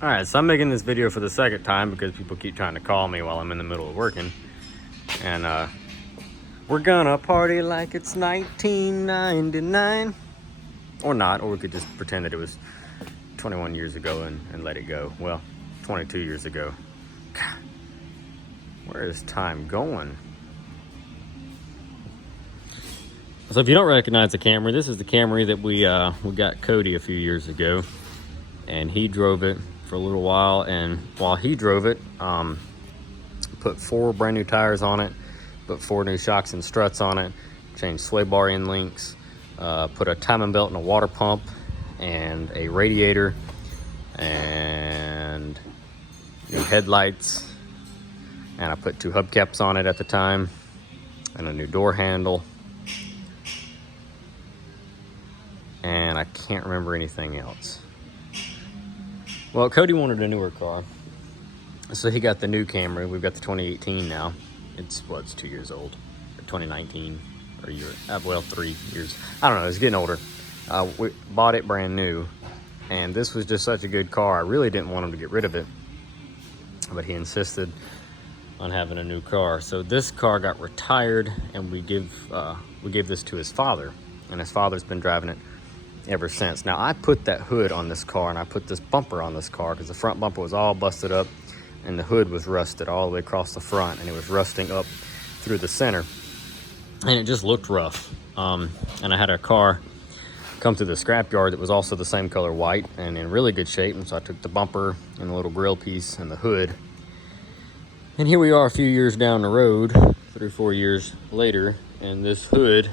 All right, so I'm making this video for the second time because people keep trying to call me while I'm in the middle of working. And we're gonna party like it's 1999. Or not, or we could just pretend that it was 21 years ago and let it go. Well, 22 years ago. God, where is time going? So if you don't recognize the Camry, this is the Camry that we got Cody a few years ago. And he drove it for a little while, and while he drove it, put 4 brand new tires on it, put 4 new shocks and struts on it, changed sway bar end links, put a timing belt and a water pump and a radiator and new headlights, and I put 2 hubcaps on it at the time and a new door handle, and I can't remember anything else. Well, Cody wanted a newer car, so he got the new Camry. We've got the 2018 now. It's 2 years old, or 2019, or a year, well, 3 years. I don't know, it's getting older. We bought it brand new, and this was just such a good car. I really didn't want him to get rid of it, but he insisted on having a new car. So this car got retired, and we gave this to his father, and his father's been driving it ever since. Now, I put that hood on this car, and I put this bumper on this car because the front bumper was all busted up and the hood was rusted all the way across the front, and it was rusting up through the center, and it just looked rough. And I had a car come to the scrapyard that was also the same color white and in really good shape, and so I took the bumper and the little grill piece and the hood, and here we are a few years down the road, 3 or 4 years later, and this hood,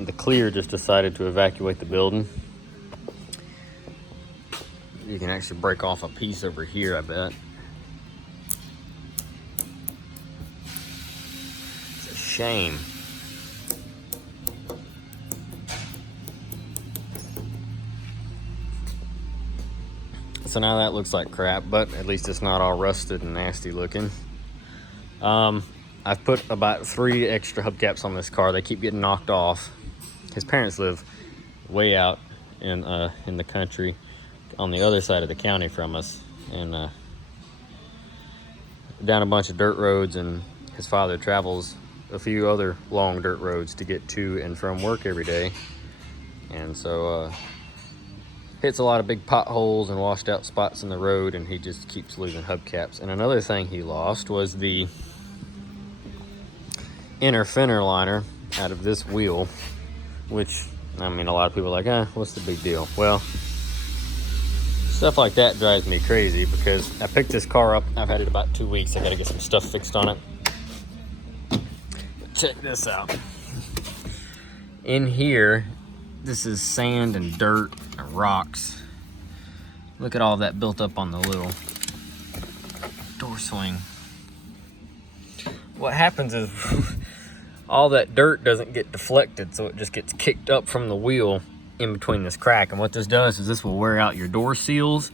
the clear just decided to evacuate the building. You can actually break off a piece over here, I bet. It's a shame. So now that looks like crap, but at least it's not all rusted and nasty looking. I've put about 3 extra hubcaps on this car. They keep getting knocked off. His parents live way out in the country on the other side of the county from us, and down a bunch of dirt roads, and his father travels a few other long dirt roads to get to and from work every day, and so hits a lot of big potholes and washed out spots in the road, and he just keeps losing hubcaps. And another thing he lost was the inner fender liner out of this wheel, which, I mean, a lot of people are like, what's the big deal? Well, stuff like that drives me crazy because I picked this car up. I've had it about 2 weeks. I got to get some stuff fixed on it. Check this out. In here, this is sand and dirt and rocks. Look at all that built up on the little door swing. What happens is all that dirt doesn't get deflected, so it just gets kicked up from the wheel in between this crack. And what this does is this will wear out your door seals.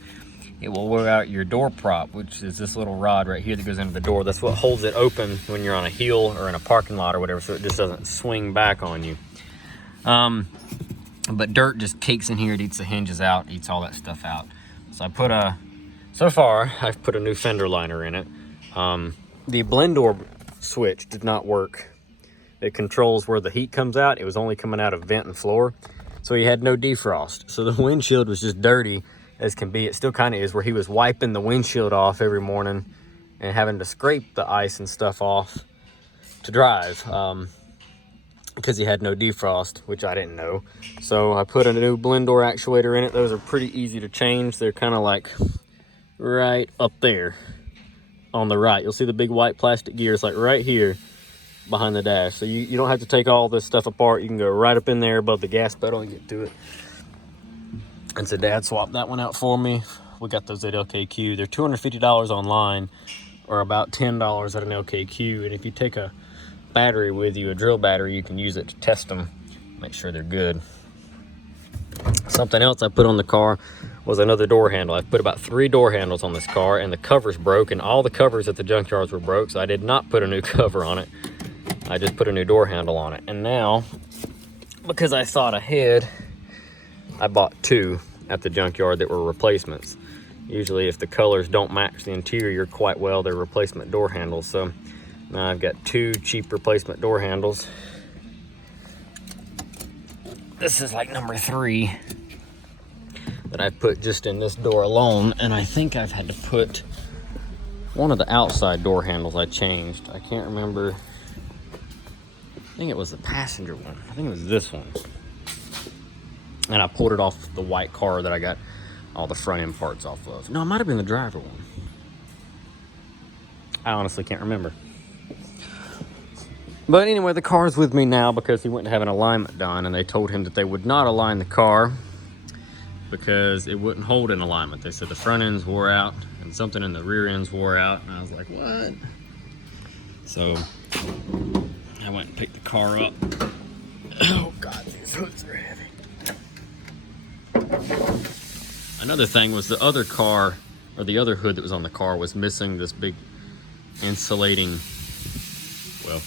It will wear out your door prop, which is this little rod right here that goes into the door. That's what holds it open when you're on a hill or in a parking lot or whatever, so it just doesn't swing back on you. But dirt just cakes in here. It eats the hinges out, eats all that stuff out. So so far, I've put a new fender liner in it. The blend door switch did not work. It controls where the heat comes out. It was only coming out of vent and floor, so he had no defrost. So the windshield was just dirty as can be. It still kind of is, where he was wiping the windshield off every morning and having to scrape the ice and stuff off to drive, because he had no defrost, which I didn't know. So I put a new blend door actuator in it. Those are pretty easy to change. They're kind of like right up there on the right. You'll see the big white plastic gears like right here behind the dash. So you don't have to take all this stuff apart. You can go right up in there above the gas pedal and get to it. And so Dad swapped that one out for me. We got those at LKQ. They're $250 online, or about $10 at an LKQ. And if you take a battery with you, a drill battery, you can use it to test them, make sure they're good. Something else I put on the car was another door handle. I put about 3 door handles on this car, and the covers broke, and all the covers at the junkyards were broke, so I did not put a new cover on it. I just put a new door handle on it. And now, because I thought ahead, I bought 2 at the junkyard that were replacements. Usually if the colors don't match the interior quite well, they're replacement door handles. So now I've got 2 cheap replacement door handles. This is like number 3 that I've put just in this door alone, and I think I've had to put one of the outside door handles I changed. I can't remember. I think it was the passenger one. I think it was this one. And I pulled it off the white car that I got all the front end parts off of. No, it might have been the driver one. I honestly can't remember. But anyway, the car's with me now because he went to have an alignment done, and they told him that they would not align the car because it wouldn't hold in alignment. They said the front ends wore out and something in the rear ends wore out, and I was like, what? So I went and picked the car up. Oh God, these hoods are heavy. Another thing was the other car, or the other hood that was on the car, was missing this big insulating, well,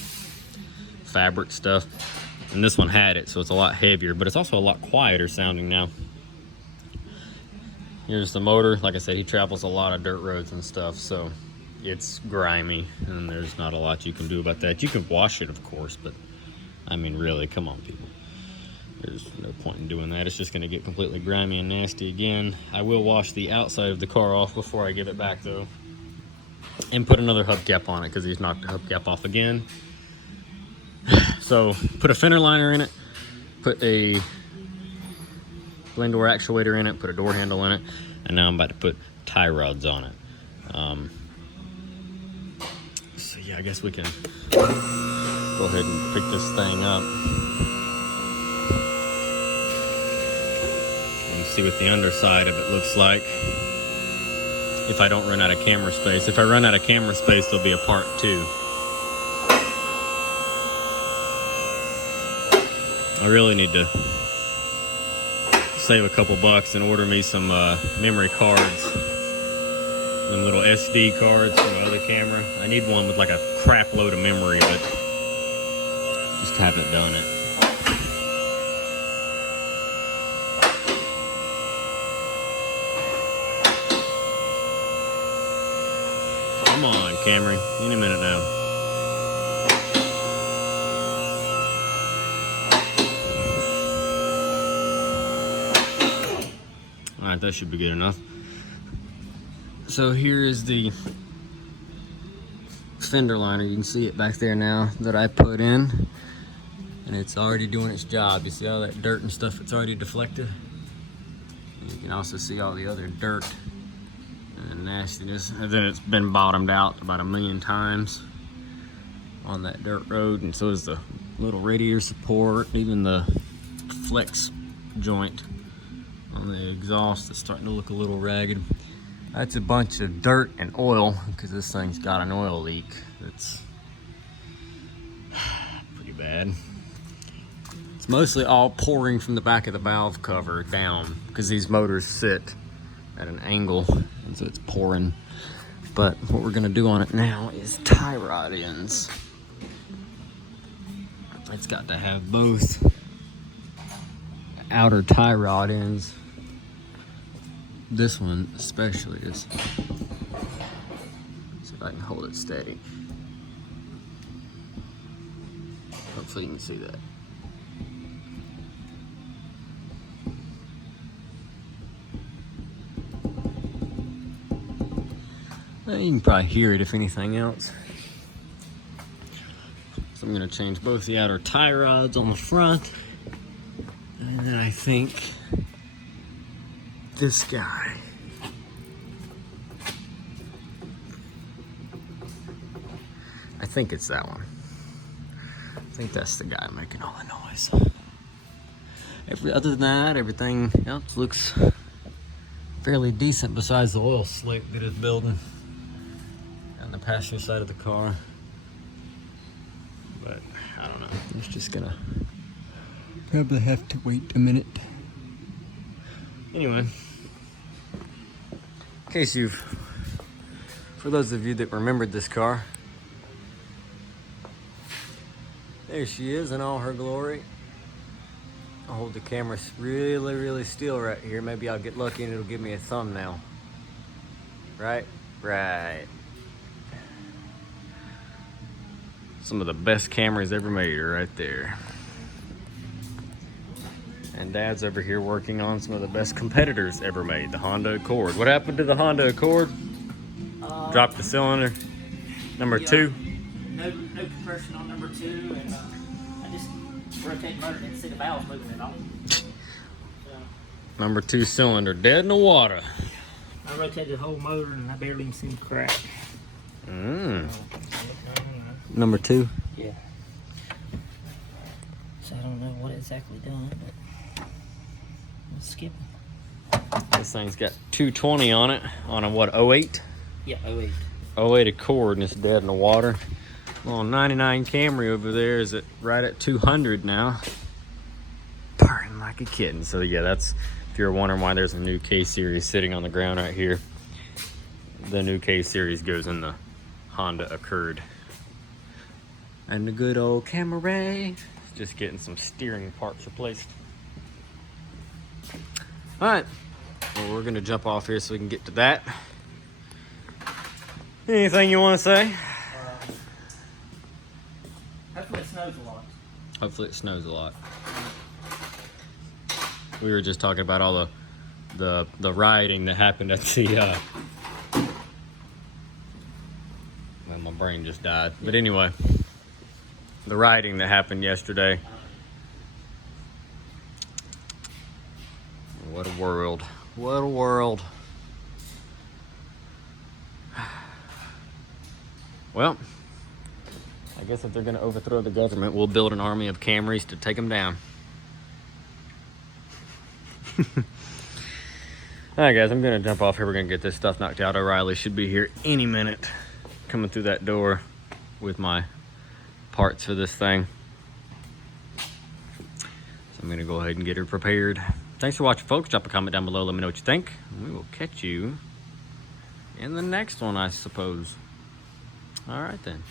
fabric stuff. And this one had it, so it's a lot heavier, but it's also a lot quieter sounding now. Here's the motor. Like I said, he travels a lot of dirt roads and stuff, so it's grimy, and there's not a lot you can do about that. You can wash it, of course, but I mean, really, come on, people. There's no point in doing that. It's just going to get completely grimy and nasty again. I will wash the outside of the car off before I give it back, though, and put another hubcap on it because he's knocked the hubcap off again. So put a fender liner in it, put a blend door actuator in it, put a door handle in it, and now I'm about to put tie rods on it. So yeah, I guess we can go ahead and pick this thing up and see what the underside of it looks like. If I don't run out of camera space. If I run out of camera space, there'll be a part 2. I really need to save a couple bucks and order me some memory cards. Them little SD cards from my other camera. I need one with like a crap load of memory, but just haven't done it. Come on, Camry. Any minute now. Alright, that should be good enough. So here is the fender liner. You can see it back there now that I put in. And it's already doing its job. You see all that dirt and stuff, it's already deflected. And you can also see all the other dirt and nastiness. And then it's been bottomed out about 1,000,000 times on that dirt road. And so is the little radiator support, even the flex joint on the exhaust that's starting to look a little ragged. That's a bunch of dirt and oil because this thing's got an oil leak that's pretty bad. It's mostly all pouring from the back of the valve cover down because these motors sit at an angle, and so it's pouring. But what we're gonna do on it now is tie rod ends. It's got to have both outer tie rod ends. This one especially is. See if I can hold it steady. Hopefully you can see that. Well, you can probably hear it if anything else. So I'm going to change both the outer tie rods on the front. And then I think this guy. I think it's that one. I think that's the guy making all the noise. Other than that, everything else looks fairly decent besides the oil slick that is building on the passenger side of the car. But I don't know. It's just gonna probably have to wait a minute. Anyway, in case for those of you that remembered this car, there she is in all her glory. I'll hold the camera really, really still right here. Maybe I'll get lucky and it'll give me a thumbnail. Right? Right. Some of the best Camrys ever made are right there. And Dad's over here working on some of the best competitors ever made, the Honda Accord. What happened to the Honda Accord? Dropped the cylinder. Number 2. No compression on number 2, and I just rotate the motor and see the valves moving it off. Number 2 cylinder, dead in the water. I rotated the whole motor and I barely even seen the crack. Number 2? Yeah. So I don't know what exactly done, but let's skip it. This thing's got 220 on it, on a what, 08? Yeah, 08. 08 Accord, and it's dead in the water. Well, 99 Camry over there is right at 200 now. Purring like a kitten. So yeah, that's, if you're wondering why there's a new K-Series sitting on the ground right here, the new K-Series goes in the Honda Accord. And the good old Camry, just getting some steering parts replaced. All right, well, we're gonna jump off here so we can get to that. Anything you want to say? Hopefully it snows a lot. Hopefully it snows a lot. We were just talking about all the rioting that happened at the well, my brain just died. But anyway, the rioting that happened yesterday. What a world. What a world. Well, I guess if they're going to overthrow the government, we'll build an army of Camrys to take them down. All right, guys, I'm going to jump off here. We're going to get this stuff knocked out. O'Reilly should be here any minute, coming through that door with my parts for this thing. So I'm going to go ahead and get her prepared. Thanks for watching, folks. Drop a comment down below. Let me know what you think. We will catch you in the next one, I suppose. All right, then.